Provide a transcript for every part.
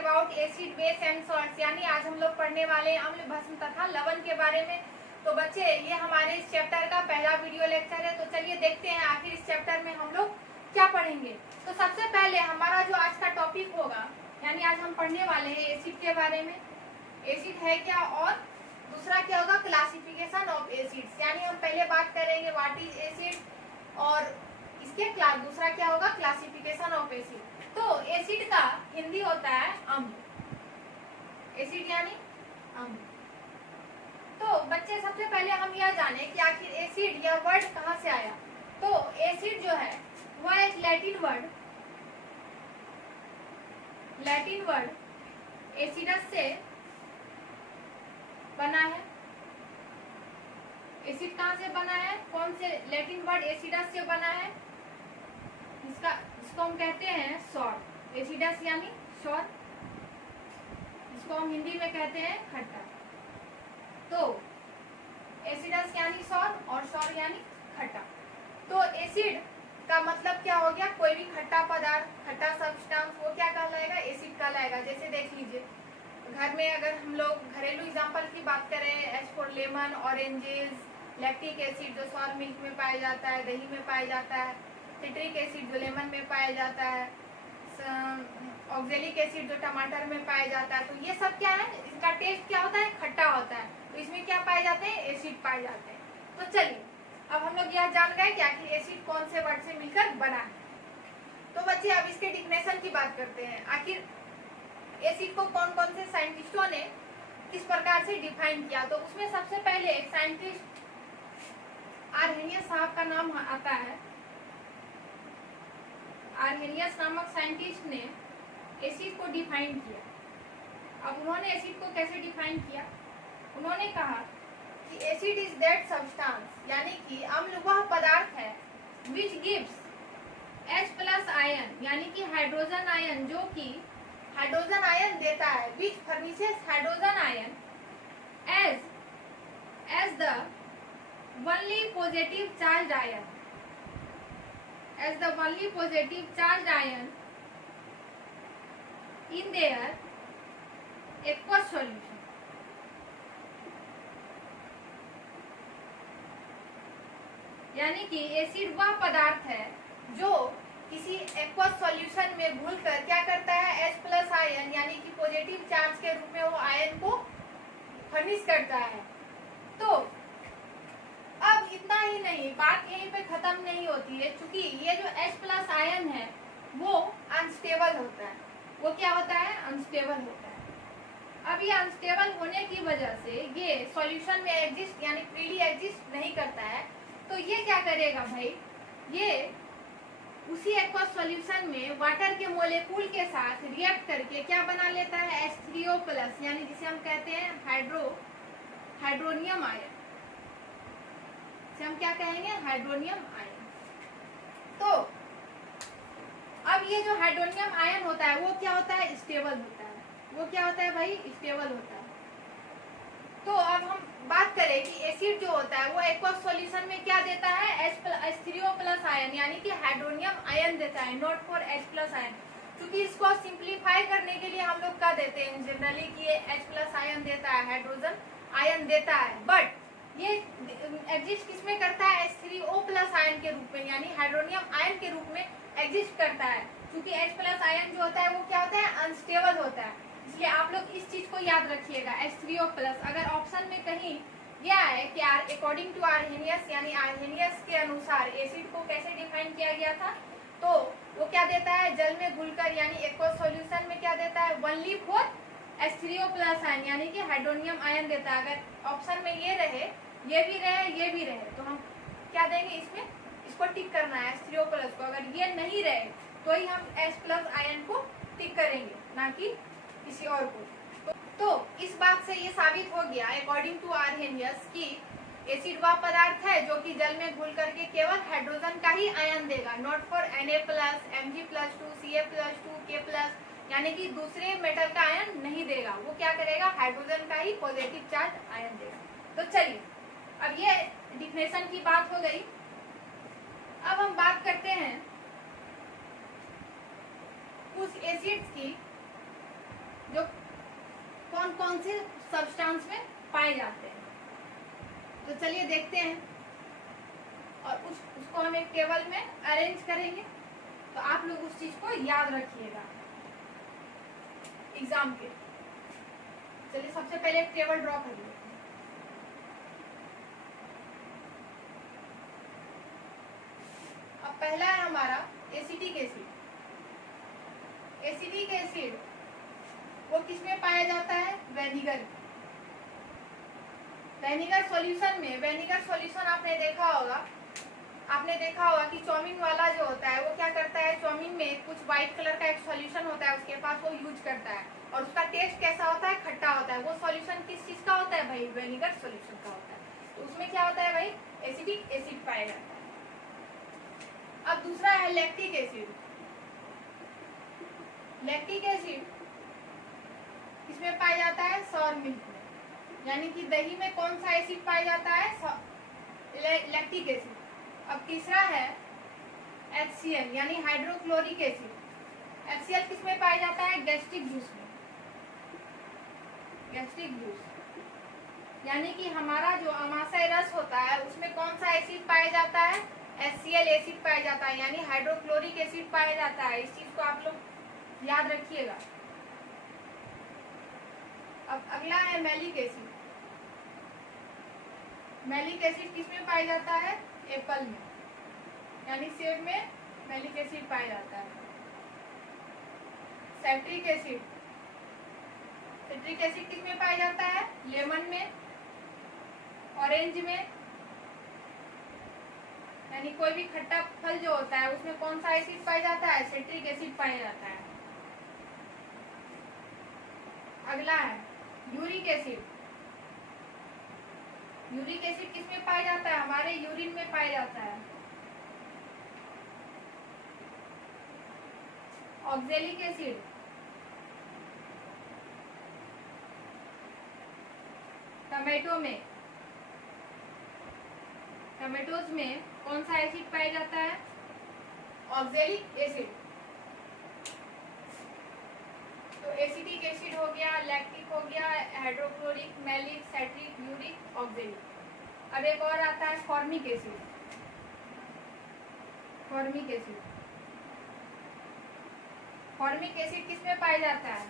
About acid, base and salts, यानी आज हम लोग पढ़ने वाले हैं अम्ल, भस्म तथा लवण के बारे में। तो बच्चे ये हमारे इस चैप्टर का पहला वीडियो लेक्चर है। तो चलिए देखते हैं आखिर इस चैप्टर में हम लोग क्या पढ़ेंगे। तो सबसे पहले हमारा जो आज का टॉपिक होगा, यानी आज हम पढ़ने वाले हैं एसिड के बारे में। एसिड है क्या, और दूसरा क्या होगा, क्लासिफिकेशन ऑफ एसिड्स, यानी हम पहले बात करेंगे व्हाट इज एसिड, और इसके दूसरा क्या होगा, क्लासिफिकेशन ऑफ एसिड। तो एसिड का हिंदी होता है अम्ल, एसिड यानी अम्ल। तो बच्चे सबसे पहले हम यह जाने कि आखिर एसिड यह वर्ड कहाँ से आया। तो एसिड जो है वह एक लैटिन वर्ड एसिडस से बना है। एसिड कहाँ से बना है, कौन से लैटिन वर्ड एसिडस से बना है, इसको हम कहते हैं सॉर। एसिडस यानी सॉर, इसको हम हिंदी में कहते हैं खट्टा। तो एसिडस यानी सॉर और सॉर यानी खट्टा। तो एसिड का मतलब क्या हो गया, कोई भी खट्टा पदार्थ, खट्टा सब्सटेंस, वो क्या कहलाएगा, एसिड कहलाएगा। जैसे देख लीजिए घर में अगर हम लोग घरेलू एग्जांपल की बात करें, as for lemon, oranges, lactic acid जो सॉर मिल्क में पाया जाता है, दही में पाया जाता है, सिट्रिक एसिड जो लेमन में पाया जाता है, ऑक्जेलिक एसिड जो टमाटर में पाया जाता है। तो ये सब क्या है, इसका टेस्ट क्या होता है, खट्टा होता है। तो इसमें क्या पाए जाते हैं, एसिड पाए जाते हैं। तो चलिए अब हम लोग यह जान गए कि आखिर एसिड कौन से वर्ड से मिलकर बना है। तो बच्चे अब इसके डिफिनेशन की बात करते हैं। आखिर एसिड को कौन कौन से साइंटिस्टों ने किस प्रकार से डिफाइन किया। तो उसमें सबसे पहले एक साइंटिस्ट आर्हेनियस साहब का नाम आता है। आर्हेनियस नामक साइंटिस्ट ने एसिड को डिफाइन किया। अब उन्होंने एसिड को कैसे डिफाइन किया, उन्होंने कहा कि एसिड इज दैट सब्सटेंस, यानी कि अम्ल वह पदार्थ है विच गिव्स H+ आयन, यानी कि हाइड्रोजन आयन, जो कि हाइड्रोजन आयन देता है, which furnishes hydrogen ion as the only positive charge ion, as the only positive charged ion in their aqueous solution. यानी कि एसिड वह पदार्थ है जो किसी एक्वस सॉल्यूशन में घुलकर क्या करता है, H+ आयन यानी कि पॉजिटिव चार्ज के रूप में वो आयन को फर्निश करता है। तो अब इतना ही नहीं, बात यहीं पे खत्म नहीं होती है, क्योंकि ये जो H+ आयन है वो अनस्टेबल होता है। वो क्या होता है, अनस्टेबल होता है। अब ये अनस्टेबल होने की वजह से ये सॉल्यूशन में एग्जिस्ट यानी फ्रीली एग्जिस्ट नहीं करता है। तो ये क्या करेगा भाई, ये उसी एक्वस सॉल्यूशन में वाटर के मोलेक्यूल के साथ रिएक्ट करके क्या बना लेता है, H3O+, यानी जिसे हम कहते हैं हाइड्रोनियम आयन, हम क्या कहेंगे, हाइड्रोनियम आयन। तो अब ये जो हाइड्रोनियम आयन होता है वो क्या होता है, स्टेबल होता है। वो क्या होता है भाई, स्टेबल होता है। तो अब हम बात करें कि एसिड जो होता है वो एक्वस सॉल्यूशन में क्या देता है, H3O+ आयन, यानी कि हाइड्रोनियम आयन देता है, नॉट फॉर H+ आयन। क्योंकि इसको सिंप्लीफाई करने के लिए हम लोग क्या देते हैं जनरली कि ये H+ आयन देता है, हाइड्रोजन आयन देता है, बट ये एग्जिस्ट किसमें करता है, H3O+ आयन के रूप में, यानी हाइड्रोनियम आयन के रूप में एग्जिस्ट करता है। क्योंकि H+ आयन जो होता है वो क्या होता है, अनस्टेबल होता है। इसलिए आप लोग इस चीज को याद रखिएगा, H3O+। अगर ऑप्शन में कहीं यह है कि अकॉर्डिंग टू आर्हेनियस, यानी आर्हेनियस के अनुसार एसिड को कैसे डिफाइन किया गया था, तो वो क्या देता है, जल में घुलकर यानी एक्वस सॉल्यूशन में क्या देता है, ओनली फॉर H3O+ आयन, यानी कि हाइड्रोनियम आयन देता है। अगर ऑप्शन में ये रहे, ये भी रहे, तो हम क्या देंगे, इसमें इसको टिक करना है H3O+ को। अगर ये नहीं रहे तो ही हम H+ आयन को टिक करेंगे, ना कि किसी और को। तो इस बात से ये साबित हो गया अकॉर्डिंग टू आर्हेनियस कि एसिड वह पदार्थ है जो कि जल में घुल करके केवल हाइड्रोजन का ही आयन देगा, not for Na+, Mg+2, Ca+2, K+, यानी कि दूसरे मेटल का आयन नहीं देगा। वो क्या करेगा, हाइड्रोजन का ही पॉजिटिव चार्ज आयन देगा। तो चलिए अब ये डिफिनेशन की बात हो गई। अब हम बात करते हैं कुछ एसिड्स की कौन से सब्सटेंस में पाए जाते हैं। तो चलिए देखते हैं और उसको हम एक टेबल में अरेंज करेंगे। तो आप लोग उस चीज को याद रखिएगा एग्जाम के। चलिए सबसे पहले एक टेबल ड्रॉ कर लेते हैं। अब पहला है हमारा एसिटिक एसिड। एसिटिक एसिड वो किसमें पाया जाता है? वेनिगर। वेनिगर सॉल्यूशन में, वेनिगर सॉल्यूशन आपने देखा होगा कि चाउमीन वाला जो होता है वो क्या करता है, चाउमीन में कुछ व्हाइट कलर का एक सॉल्यूशन होता है उसके पास, वो यूज करता है और उसका टेस्ट कैसा होता है? खट्टा होता है। वो सॉल्यूशन किस चीज का होता है भाई? वेनिगर सॉल्यूशन का होता है। तो उसमें क्या होता है भाई? एसिटिक एसिड पाया जाता है। अब दूसरा है लैक्टिक एसिड। लैक्टिक एसिड किसमें पाया जाता है? सॉर मिल्क में, यानी कि दही में कौन सा एसिड पाया जाता है? Lactic acid. अब तीसरा है HCl यानी हाइड्रोक्लोरिक एसिड। HCl किसमें पाया जाता है? गैस्ट्रिक जूस में। गैस्ट्रिक जूस यानी कि हमारा जो अमाशय रस होता है उसमें कौन सा एसिड पाया जाता है? HCl एसिड पाया जाता है, यानी हाइड्रोक्लोरिक एसिड पाया जाता है। इस चीज को आप लोग याद रखिएगा। अब अगला है मैलिक एसिड। मैलिक एसिड किसमें पाया जाता है? एप्पल में, यानी सेब में मैलिक एसिड पाया जाता है। सैट्रिक एसिड, सैट्रिक एसिड किसमें पाया जाता है? लेमन में, ऑरेंज में, यानी कोई भी खट्टा फल जो होता है उसमें कौन सा एसिड पाया जाता है? सैट्रिक एसिड पाया जाता है। अगला है यूरिक एसिड। यूरिक एसिड किसमें पाया जाता है? हमारे यूरिन में पाया जाता है। ऑक्जेलिक एसिड, टमेटो में, टमेटोज में कौन सा एसिड पाया जाता है? Oxalic acid. तो एसिटिक एसिड हो गया, लैक्टिक हो गया, hydrochloric, malic, citric, uric, oxalic. अब एक और आता है formic acid. Formic acid, formic acid किसमें पाया जाता है?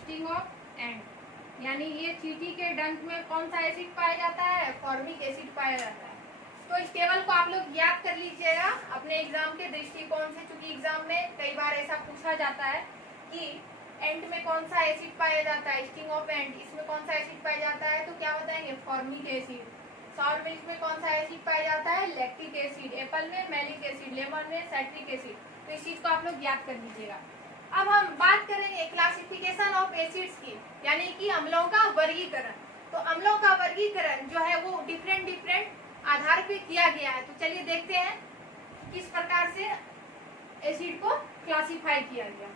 स्टिंग ऑफ एंट, यानी ये चींटी के डंक में कौन सा एसिड पाया जाता है? फॉर्मिक एसिड पाया जाता है। तो इस टेबल को आप लोग याद कर लीजिएगा अपने एग्जाम के दृष्टिकोण से, क्योंकि एग्जाम में कई बार ऐसा पूछा जाता है कि एंट में कौन सा एसिड पाया जाता है, स्टिंग ऑफ एंट, इसमें कौन सा एसिड पाया जाता है, तो क्या बताएंगे? Formic acid. सॉर मिल्क में कौन सा एसिड पाया जाता है? Lactic acid. एप्पल में मैलिक एसिड, लेमन में सैट्रिक एसिड। तो इस चीज को आप लोग याद कर लीजिएगा। अब हम बात करेंगे क्लासिफिकेशन ऑफ एसिड्स की, यानी कि अम्लों का वर्गीकरण। तो अम्लों का वर्गीकरण जो है वो डिफरेंट आधार पे किया गया है। तो चलिए देखते हैं किस प्रकार से एसिड को क्लासिफाई किया गया।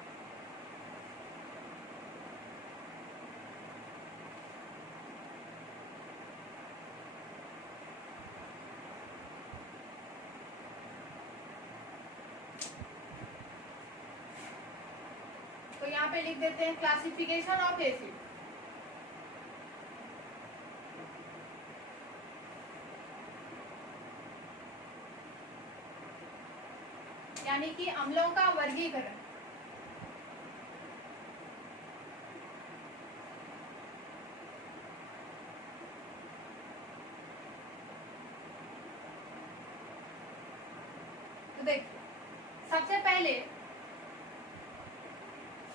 तो यहाँ पे लिख देते हैं क्लासिफिकेशन ऑफ एसिड। यानी कि अम्लों का वर्गीकरण। तो देखिए सबसे पहले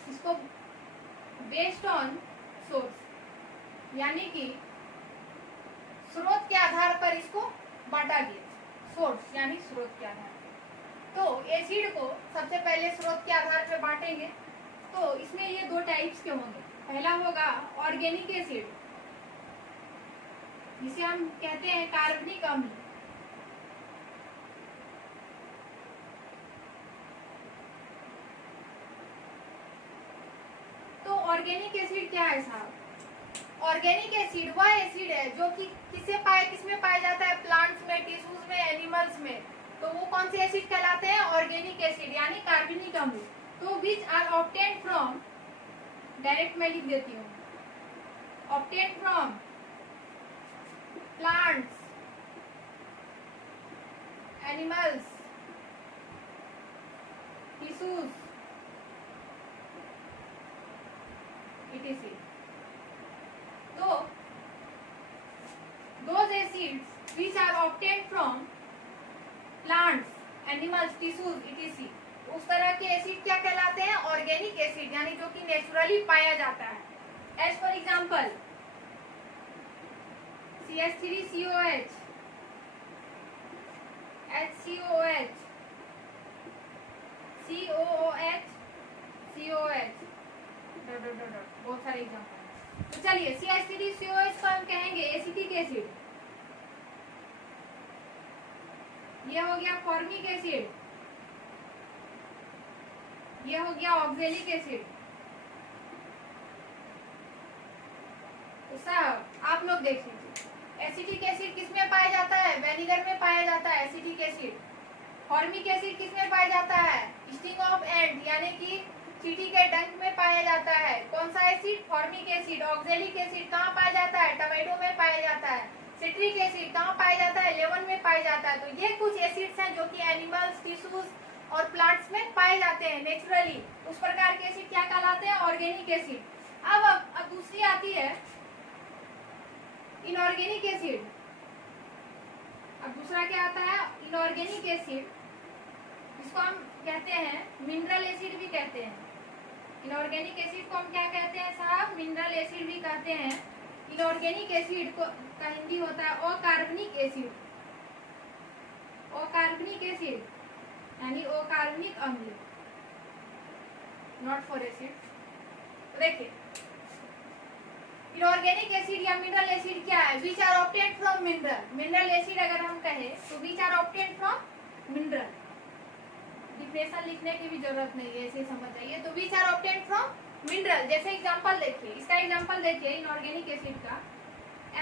इसको बेस्ड ऑन सोर्स, यानी कि स्रोत के आधार पर इसको बांटा गया। सोर्स यानी स्रोत के आधार पर। तो एसिड को सबसे पहले स्रोत के आधार पर बांटेंगे। तो इसमें ये दो टाइप्स के होंगे। पहला होगा ऑर्गेनिक एसिड, जिसे हम कहते हैं कार्बनिक अम्ल। तो ऑर्गेनिक एसिड क्या है साहब? ऑर्गेनिक एसिड वह एसिड है जो कि किसमें पाया जाता है? प्लांट्स में, टिश्यूज में, एनिमल्स में। तो वो कौन से एसिड कहलाते हैं? ऑर्गेनिक एसिड यानी कार्बनिक अम्ल। तो which are obtained from direct मैं लिख देती हूँ, obtain from plants, animals, tissues, etc. तो those acids which are obtained from plants, animals, tissues, etc. उस तरह के एसिड क्या कहलाते हैं? ऑर्गेनिक एसिड, यानी जो कि नेचुरली पाया जाता है। As for example CH3COH, HCOH, COOH, COH, बहुत सारे एग्जाम्पल हैं। तो चलिए CH3COH को हम कहेंगे एसिटिक एसिड, ये हो गया फॉर्मिक एसिड, ये हो गया ऑक्जेलिक एसिड। तो सब आप लोग देख लीजिए, एसिटिक एसिड किस में पाया जाता है? विनेगर में पाया जाता है एसिटिक एसिड। फॉर्मिक एसिड किस में पाया जाता है? स्टिंग ऑफ एंट, यानी कि चींटी के डंक में पाया जाता है। कौन सा acid? Formic acid. Oxalic acid कहाँ पाया जाता है? टोमेटो में पाया जाता है। सिट्रिक एसिड कहाँ पाया जाता है? लेमन में पाया जाता है। तो ये कुछ एसिड्स हैं जो कि एनिमल्स, टिश्यूज और प्लांट्स में पाए जाते हैं नेचुरली। उस प्रकार के एसिड क्या कहलाते हैं? Organic acid. अब दूसरी आती है इनऑर्गेनिक एसिड। अब दूसरा क्या आता है? इनऑर्गेनिक एसिड, इसको हम कहते हैं मिनरल एसिड भी कहते हैं। इनऑर्गेनिक एसिड को हम क्या कहते हैं साहब? मिनरल एसिड भी कहते हैं। इनऑर्गेनिक एसिड को का हिंदी होता है अकार्बनिक एसिड। अकार्बनिक एसिड यानी अकार्बनिक अम्ल, नॉट फॉर एसिड। देखिए इनऑर्गेनिक एसिड या मिनरल एसिड क्या है? Which are obtained from mineral. Mineral acid अगर हम कहें तो which are obtained from mineral. Definition लिखने की भी जरूरत नहीं है, ऐसे समझ जाइए। तो which are obtained from mineral. जैसे एग्जांपल देखिए, इसका एग्जांपल देखिए इनऑर्गेनिक एसिड का,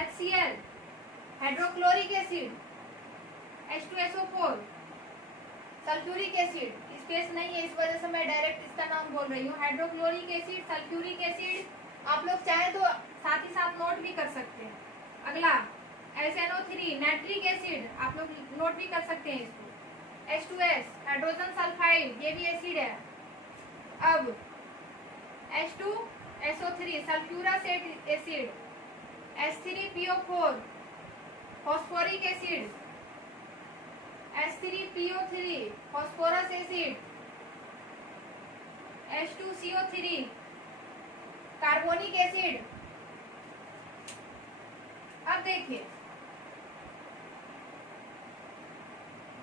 HCl, hydrochloric acid, H2SO4, sulphuric acid. Space नहीं है इस वजह से मैं डायरेक्ट इसका नाम बोल रही हूँ। Hydrochloric acid, sulphuric acid. आप लोग चाहे तो साथ ही साथ नोट भी कर सकते हैं। अगला SNO3, नाइट्रिक एसिड, आप लोग नोट भी कर सकते हैं इसको। H2S, हाइड्रोजन सल्फाइड, ये भी एसिड है। अब H2SO3, sulphurous acid, H3PO4, phosphoric acid, H3PO3, phosphorous acid, H2CO3, carbonic acid. अब देखिए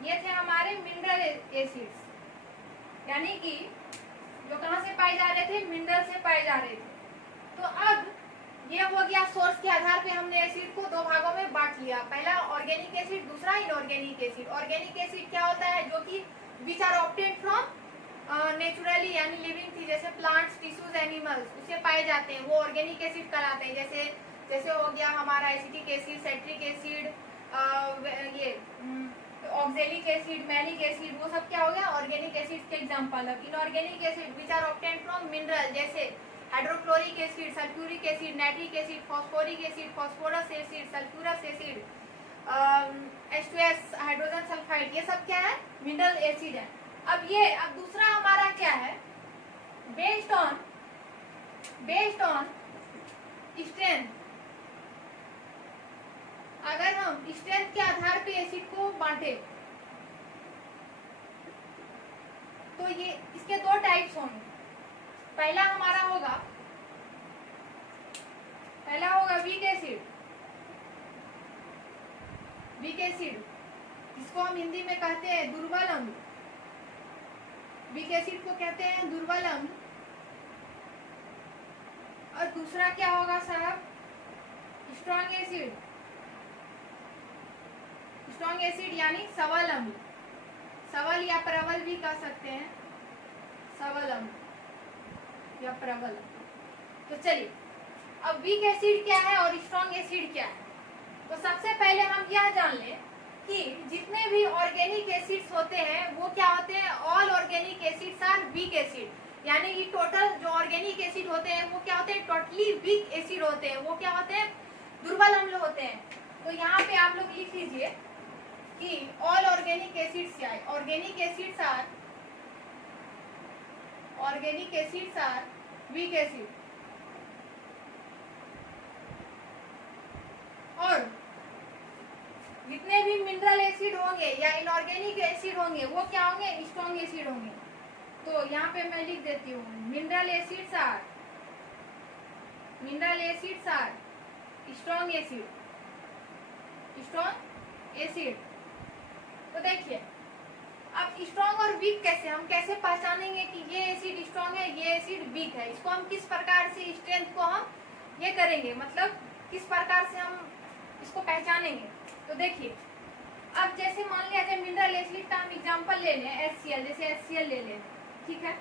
ये थे हमारे मिनरल एसिड्स, यानी कि जो कहाँ से पाए जा रहे थे? मिनरल से पाए जा रहे थे। तो अब ये हो गया सोर्स के आधार पे हमने एसिड को दो भागों में बांट लिया। पहला ऑर्गेनिक एसिड, दूसरा इनऑर्गेनिक एसिड। ऑर्गेनिक एसिड क्या होता है? जो कि which are obtained from naturally, यानी लिविंग थी, जैसे प्लांट्स, टिश्यूज, एनिमल्स, उसे पाए जाते हैं, वो ऑर्गेनिक एसिड कहलाते हैं। जैसे हो गया हमारा एसिटिक एसिड, साइट्रिक एसिड, ये ऑक्जेलिक एसिड, मैलिक एसिड, वो सब क्या हो गया? ऑर्गेनिक एसिड के एग्जांपल है। Inorganic acid which are obtained from mineral, जैसे hydrochloric acid, sulphuric acid, nitric acid, phosphoric acid, phosphorus acid, sulphurous acid, H2S, hydrogen sulphide, ये सब क्या है? मिनरल एसिड है। अब दूसरा हमारा क्या है? बेस्ड ऑन स्ट्रेंथ, अगर हम स्ट्रेंथ के आधार पे एसिड को बांटे तो ये इसके दो टाइप्स होंगे। पहला हमारा होगा वीक एसिड, जिसको हम हिंदी में कहते हैं दुर्बल अम्ल। वीक एसिड को कहते हैं दुर्बल अम्ल। और दूसरा क्या होगा साहब? स्ट्रॉन्ग एसिड यानी सबल अम्ल, सबल या प्रबल भी कह सकते हैं, सबल अम्ल या प्रबल। तो चलिए अब वीक एसिड क्या है और स्ट्रॉन्ग एसिड क्या है? तो सबसे पहले हम यह जान लें कि जितने भी ऑर्गेनिक एसिड्स होते हैं वो क्या होते हैं? All organic acids are weak acid, यानी कि टोटल जो ऑर्गेनिक एसिड होते हैं वो क्या होते हैं, टोटली वीक एसिड होते हैं, वो क्या होते हैं, दुर्बल अम्ल होते हैं। तो यहाँ पे आप लोग लिख लीजिए कि ऑल ऑर्गेनिक एसिड्स क्या है, organic acids are weak acid. और जितने भी मिनरल एसिड होंगे या इनऑर्गेनिक एसिड होंगे वो क्या होंगे, स्ट्रॉन्ग एसिड होंगे। तो यहाँ पे मैं लिख देती हूँ mineral acids are strong acid. तो देखिए अब स्ट्रॉन्ग और वीक कैसे, हम कैसे पहचानेंगे कि ये एसिड स्ट्रॉन्ग है, ये एसिड वीक है। इसको हम किस प्रकार से स्ट्रेंथ को हम ये करेंगे, मतलब किस प्रकार से हम इसको पहचानेंगे। तो देखिए अब जैसे मान लिया जाए मिनरल एसिड का हम एग्जांपल ले लें HCl, जैसे HCl ले लें, ठीक है।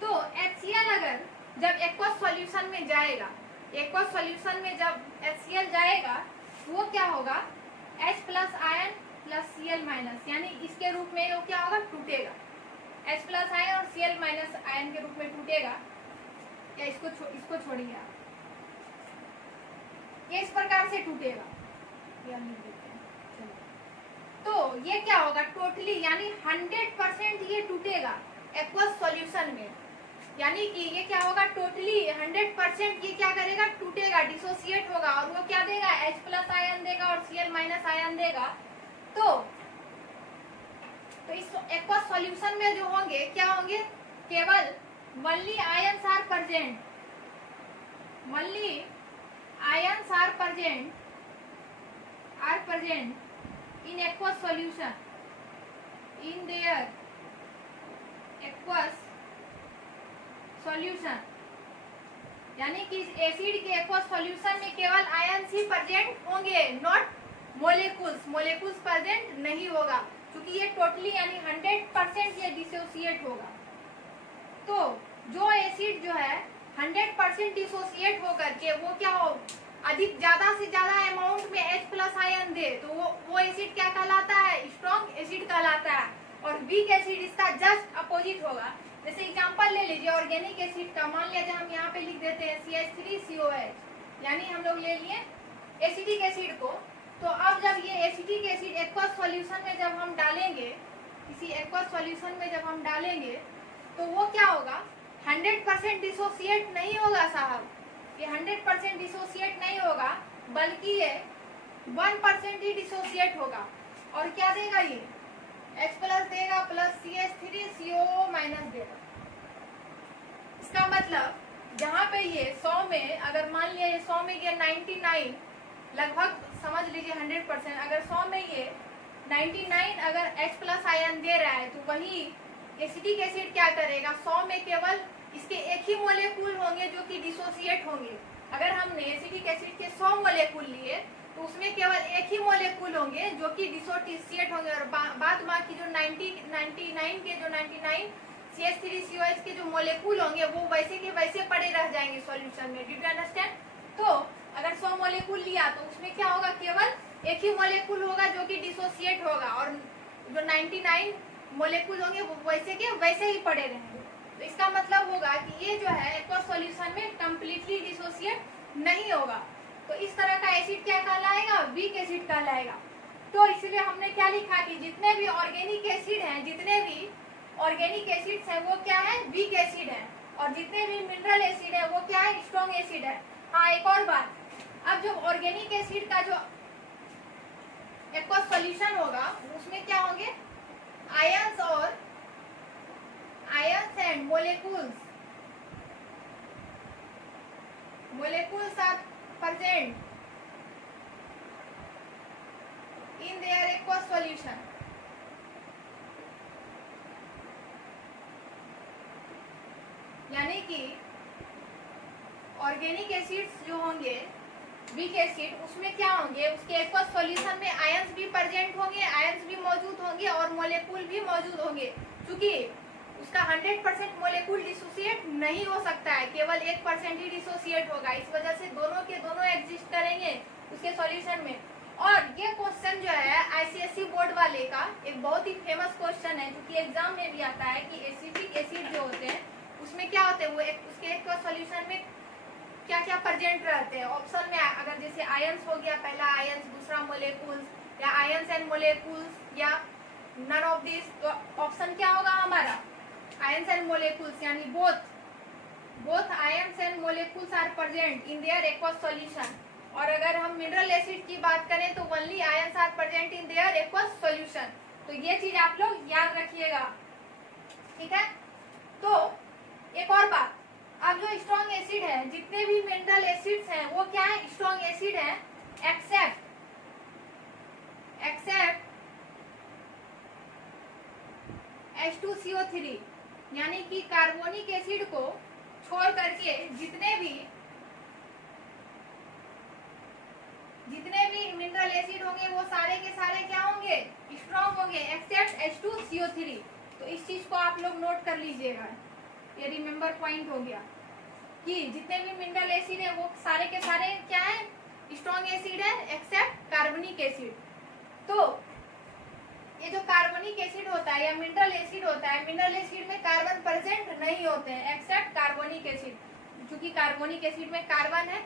तो HCl अगर जब एक्वस सॉल्यूशन में जाएगा, एक्वस सॉल्यूशन में जब HCl जाएगा वो क्या होगा, H plus ion plus Cl minus, यानी इसके रूप में वो क्या होगा, टूटेगा। H प्लस आयन और Cl माइनस आयन के रूप में टूटेगा। या इसको छोड़िए आप, ये इस प्रकार से टूटेगा। ये हम लिख देते हैं। तो ये क्या होगा, टोटली यानी 100% ये टूटेगा एक्वस सॉल्यूशन में। यानी कि ये क्या होगा, टोटली 100% ये क्या करेगा, टूटेगा, डिसोसिएट होगा। और वो क्या देगा, H प्लस आयन देगा और Cl माइनस आयन देगा। तो इस एक्वस सॉल्यूशन में जो होंगे क्या होंगे, केवल only ions are present, only ions are present in aqueous solution, in their aqueous solution। यानी कि एसिड के एक्वस सॉल्यूशन में केवल आयंस ही प्रेजेंट होंगे, नॉट मोलेकुल्स प्रेजेंट नहीं होगा, क्योंकि ये टोटली यानी 100% ये डिसोसिएट होगा। तो जो एसिड जो है 100% डिसोसिएट होकर के वो क्या हो, अधिक ज्यादा से ज्यादा अमाउंट में H प्लस आयन दे, तो वो एसिड क्या कहलाता है, स्ट्रॉन्ग एसिड कहलाता है। और वीक एसिड इसका जस्ट अपोजिट होगा। जैसे एग्जांपल ले लीजिए ऑर्गेनिक एसिड का, मान लीजिए हम यहाँ पे लिख देते हैं CH3COH, यानी हम लोग ले लिए एसिटिक एसिड को। तो अब जब ये एसिटिक एसिड एक्वस सॉल्यूशन में जब हम डालेंगे, किसी एक्वस सॉल्यूशन में जब हम डालेंगे तो वो क्या होगा, 100% डिसोसिएट नहीं होगा साहब, ये 100% डिसोसिएट नहीं होगा, बल्कि ये 1% ही डिसोसिएट होगा। और क्या देगा, ये H प्लस देगा प्लस CH3CO माइनस देगा। इसका मतलब जहाँ पे ये 100 में, अगर मान लिया ये 100 में ये 99, लगभग समझ लीजिए 100%, अगर 100 में ये 99 अगर H प्लस आयन दे रहा है, तो वही एसिटिक एसिड क्या करेगा, 100 में केवल इसके एक ही मोलेकुल होंगे जो कि डिसोसिएट होंगे। अगर हमने एसिटिक एसिड के 100 मोलेकुल लिए तो उसमें केवल एक ही मोलेकुल होंगे जो कि डिसोसिएट होंगे, और बाद बाकी जो 99 के जो 99 CH3COH के जो मोलेकुल होंगे वो वैसे के वैसे पड़े रह जाएंगे सॉल्यूशन में। Do you understand. तो अगर 100 मोलेकुल लिया तो उसमें क्या होगा, केवल एक ही मोलेकुल होगा जो कि डिसोसिएट होगा, और जो 99 मोलेकुल होंगे वो वैसे के वैसे ही पड़े रहेंगे। तो इसका मतलब होगा कि ये जो है एक्वस सॉल्यूशन में कंप्लीटली डिसोसिएट नहीं होगा। तो इस तरह का एसिड क्या कहलाएगा, वीक एसिड कहलाएगा। तो इसलिए हमने क्या लिखा कि जितने भी ऑर्गेनिक एसिड हैं, जितने भी ऑर्गेनिक एसिड्स हैं वो क्या है, वीक एसिड है, और जितने भी मिनरल एसिड है वो क्या है, स्ट्रॉन्ग एसिड है। हाँ, एक और बात, अब जो ऑर्गेनिक एसिड का जो एक्वस सॉल्यूशन होगा उसमें क्या होंगे, आयंस और ions and molecules are present in their aqueous solution। यानी कि ऑर्गेनिक एसिड्स जो होंगे, वीक एसिड, उसमें क्या होंगे, उसके एक्वस सॉल्यूशन में आयंस भी प्रेजेंट होंगे, आयंस भी मौजूद होंगे और मोलेकुल भी मौजूद होंगे। क्योंकि उसका 100% मोलेकुल डिसोसिएट नहीं हो सकता है, केवल 1% ही डिसोसिएट होगा। इस वजह से दोनों के दोनों एग्जिस्ट करेंगे उसके सॉल्यूशन में। और ये क्वेश्चन जो है ICSE बोर्ड वाले का एक बहुत ही फेमस क्वेश्चन है, जो कि एग्जाम में भी आता है कि एसिटिक एसिड जो होते हैं उसमें क्या होते हैं, वो उसके एक सॉल्यूशन में क्या क्या प्रेजेंट रहते हैं। ऑप्शन में अगर जैसे आयंस हो गया, पहला आयंस, दूसरा मोलेकुल्स, या आयंस एंड मोलेकुल्स, या नन ऑफ दिस, तो ऑप्शन क्या होगा हमारा, आयंस एंड मोलेकुल्स, यानी both ions and molecules are present in their aqueous solution. और अगर हम मिनरल एसिड की बात करें तो only ions are present in their aqueous solution. तो ये चीज आप लोग याद रखिएगा, ठीक है। तो एक और बात, अब जो स्ट्रॉन्ग एसिड है, जितने भी मिनरल एसिड्स हैं वो क्या है, स्ट्रॉन्ग एसिड है, एक्सेप्ट H2CO3, यानी कि कार्बोनिक एसिड को छोड़ करके जितने भी मिनरल एसिड होंगे वो सारे के सारे क्या होंगे, स्ट्रॉन्ग होंगे, एक्सेप्ट H2CO3। तो इस चीज को आप लोग नोट कर लीजिएगा, ये रिमेम्बर पॉइंट हो गया कि जितने भी मिनरल एसिड है वो सारे के सारे क्या है, स्ट्रॉन्ग एसिड है, एक्सेप्ट कार्बनिक एसिड। तो ये जो कार्बनिक एसिड होता है या मिनरल एसिड होता है, मिनरल एसिड में कार्बन प्रेजेंट नहीं होते हैं एक्सेप्ट कार्बोनिक एसिड। क्योंकि कार्बोनिक एसिड में कार्बन है,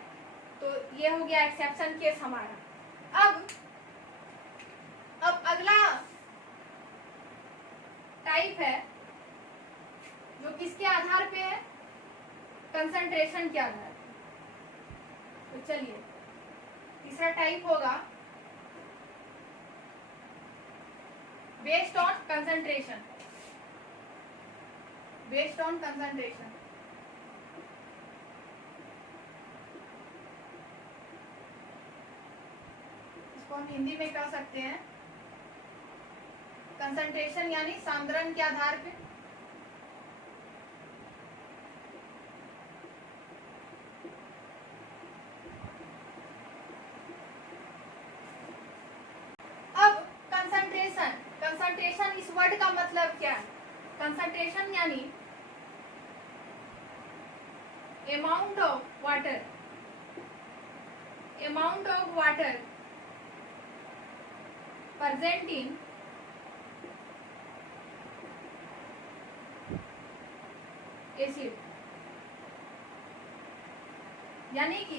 तो ये हो गया एक्सेप्शन केस हमारा। अब अगला टाइप है जो किसके आधार पे है, कंसंट्रेशन के आधार पे। तो चलिए तीसरा टाइप होगा based on concentration. Based on concentration, इसको हम हिंदी में कह सकते हैं कंसंट्रेशन, यानी सांद्रण के आधार पे। अब कंसंट्रेशन इस वर्ड का मतलब क्या है, कंसंट्रेशन यानी amount of water present in acid, यानी कि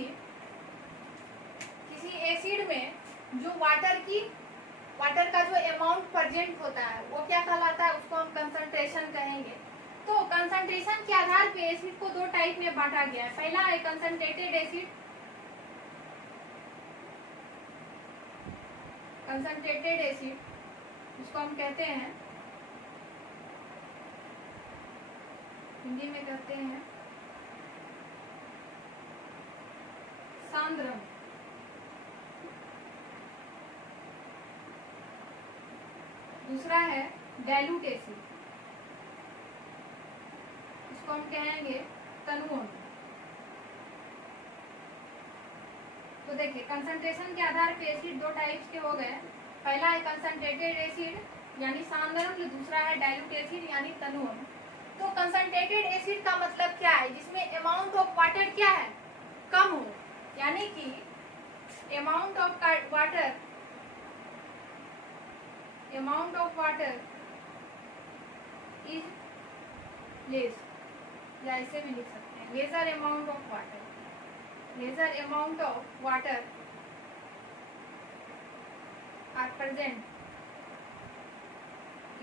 किसी एसिड में जो वाटर का जो अमाउंट प्रेजेंट होता है वो क्या कहलाता है, उसको हम कंसंट्रेशन कहेंगे। तो कंसंट्रेशन के आधार पे एसिड को दो टाइप में बांटा गया है। पहला है कंसंट्रेटेड एसिड, उसको हम कहते हैं, हिंदी में कहते हैं सांद्रम। दूसरा है डाइल्यूट एसिड, इसको हम कहेंगे तनुओं। तो देखिए कंसंट्रेशन के आधार पे एसिड दो टाइप्स के हो गए। पहला है कंसंट्रेटेड एसिड यानी सांद्रम, दूसरा है डाइल्यूट एसिड यानी तनुओं। तो कंसंट्रेटेड एसिड का मतलब क्या है, जिसमें अमाउंट ऑफ वाटर क्या है, कम हो, यानी कि amount of water is less, या ऐसे भी लिख सकते हैं lesser amount of water are present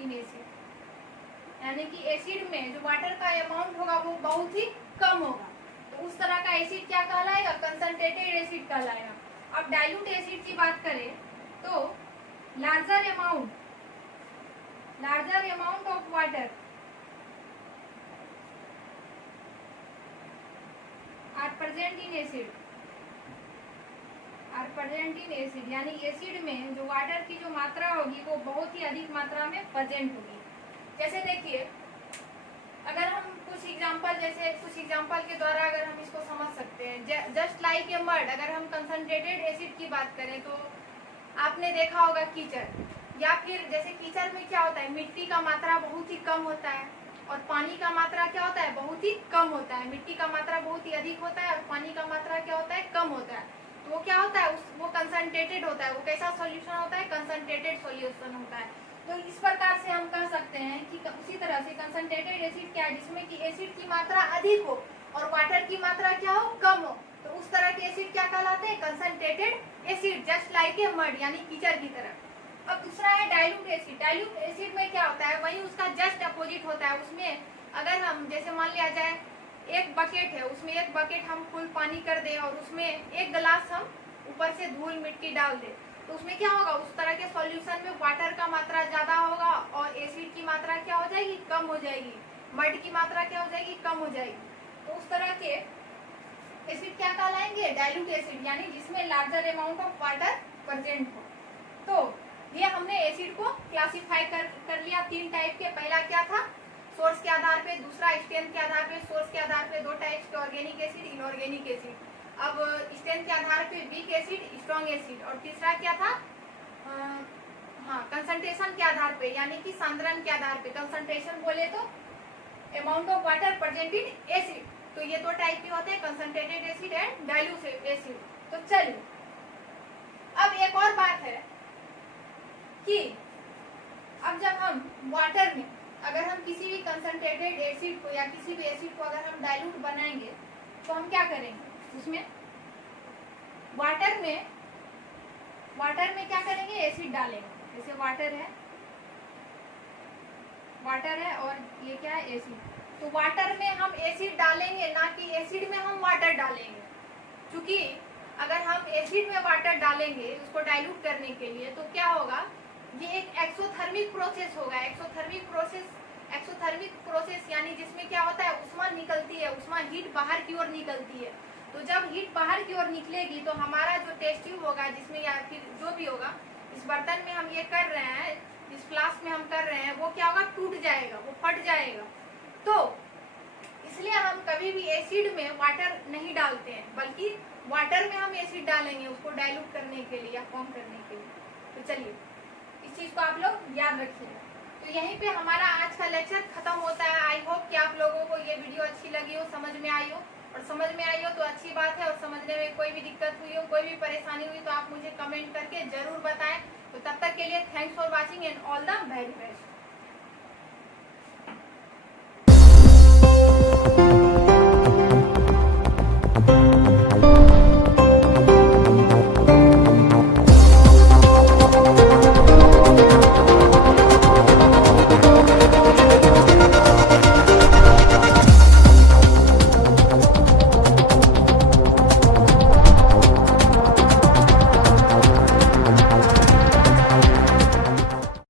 in acid, यानी कि एसिड में जो वाटर का अमाउंट होगा वो बहुत ही कम होगा। तो उस तरह का एसिड क्या कहलाएगा, कंसंट्रेटेड एसिड कहलाएगा। अब डाइल्यूट एसिड की बात करें तो larger amount of water are present in acid, यानी एसिड में जो वाटर की जो मात्रा होगी वो बहुत ही अधिक मात्रा में प्रेजेंट होगी। जैसे देखिए, अगर हम कुछ एग्जांपल के द्वारा अगर हम इसको समझ सकते हैं, जस्ट लाइक ए मड, अगर हम कंसंट्रेटेड एसिड की बात करें तो आपने देखा होगा कीचड़, या फिर जैसे कीचड़ में क्या होता है, मिट्टी का मात्रा बहुत ही कम होता है और पानी का मात्रा क्या होता है, बहुत ही कम होता है। मिट्टी का मात्रा बहुत ही अधिक होता है और पानी का मात्रा क्या होता है, कम होता है। तो वो क्या होता है, वो कंसंट्रेटेड होता है। वो कैसा सॉल्यूशन होता है, कंसंट्रेटेड सॉल्यूशन होता है। तो इस प्रकार से हम कह सकते हैं कि उसी तरह से कंसंट्रेटेड एसिड क्या है, जिसमें कि एसिड की मात्रा अधिक हो और वाटर की मात्रा क्या हो, कम हो, तो उस तरह के एसिड क्या कहलाते हैं, concentrated acid, just like a mud, यानी कीचड़ की तरह। अब दूसरा है डाइल्यूट एसिड। डाइल्यूट एसिड में क्या होता है, वही उसका जस्ट अपोजिट होता है। उसमें अगर हम जैसे मान लिया जाए एक बकेट है, उसमें एक बकेट हम फुल पानी कर दें और उसमें एक गिलास हम ऊपर से धूल मिट्टी डाल दें, तो उसमें क्या होगा, उस तरह के सॉल्यूशन में वाटर का मात्रा ज्यादा होगा और एसिड की मात्रा क्या हो जाएगी, कम हो जाएगी, मड की मात्रा क्या हो जाएगी, कम हो जाएगी। तो उस तरह के एसिड क्या कहलाएंगे, डाइल्यूट एसिड, यानी जिसमें larger amount of water present हो। तो ये हमने एसिड को क्लासिफाई कर लिया तीन टाइप के। पहला क्या था, सोर्स के आधार पे, दूसरा स्ट्रेंथ के आधार पे। सोर्स के आधार पे दो टाइप्स के, ऑर्गेनिक एसिड, इनऑर्गेनिक एसिड। अब स्ट्रेंथ के आधार पे वीक एसिड, स्ट्रॉन्ग एसिड। और तीसरा क्या था, हाँ, कंसंट्रेशन के आधार पे, यानी कि सांद्रण के आधार पे। कंसंट्रेशन बोले तो amount of water present in acid. तो ये दो टाइप के होते हैं, concentrated acid and dilute acid. तो चलिए अब एक और बात है कि अब जब हम वाटर में अगर हम किसी भी कंसंट्रेटेड एसिड को या किसी भी एसिड को अगर हम डाइल्यूट बनाएंगे तो हम क्या करेंगे, उसमें वाटर में क्या करेंगे, एसिड डालेंगे। जैसे वाटर है और ये क्या है, एसिड। तो वाटर में हम एसिड डालेंगे, ना कि एसिड में हम वाटर डालेंगे। क्योंकि अगर हम एसिड में वाटर डालेंगे उसको डाइल्यूट करने के लिए, तो क्या होगा, ये एक एक्सोथर्मिक प्रोसेस होगा। एक्सोथर्मिक प्रोसेस यानी जिसमें क्या होता है, उष्मा निकलती है, उष्मा हीट बाहर की ओर निकलती है। तो जब हीट बाहर की ओर निकलेगी तो हमारा जो टेस्ट ट्यूब होगा, जिसमें या फिर जो भी होगा, इस बर्तन में हम ये कर रहे हैं, इस फ्लास्क में हम कर रहे हैं, वो क्या होगा, टूट जाएगा, वो फट जाएगा। तो इसलिए हम कभी भी एसिड में वाटर नहीं डालते हैं, बल्कि वाटर में हम एसिड डालेंगे उसको डाइल्यूट करने के लिए या फॉर्म करने के लिए। तो चलिए इस चीज को आप लोग याद रखिएगा। तो यहीं पे हमारा आज का लेक्चर खत्म होता है। आई होप कि आप लोगों को ये वीडियो अच्छी लगी हो, समझ में आई हो। और समझ में आई हो तो अच्छी बात है, और समझने में कोई भी दिक्कत हुई हो, कोई भी परेशानी हुई तो आप मुझे कमेंट करके जरूर बताएं। तो तब तक के लिए thanks for watching and all the very best.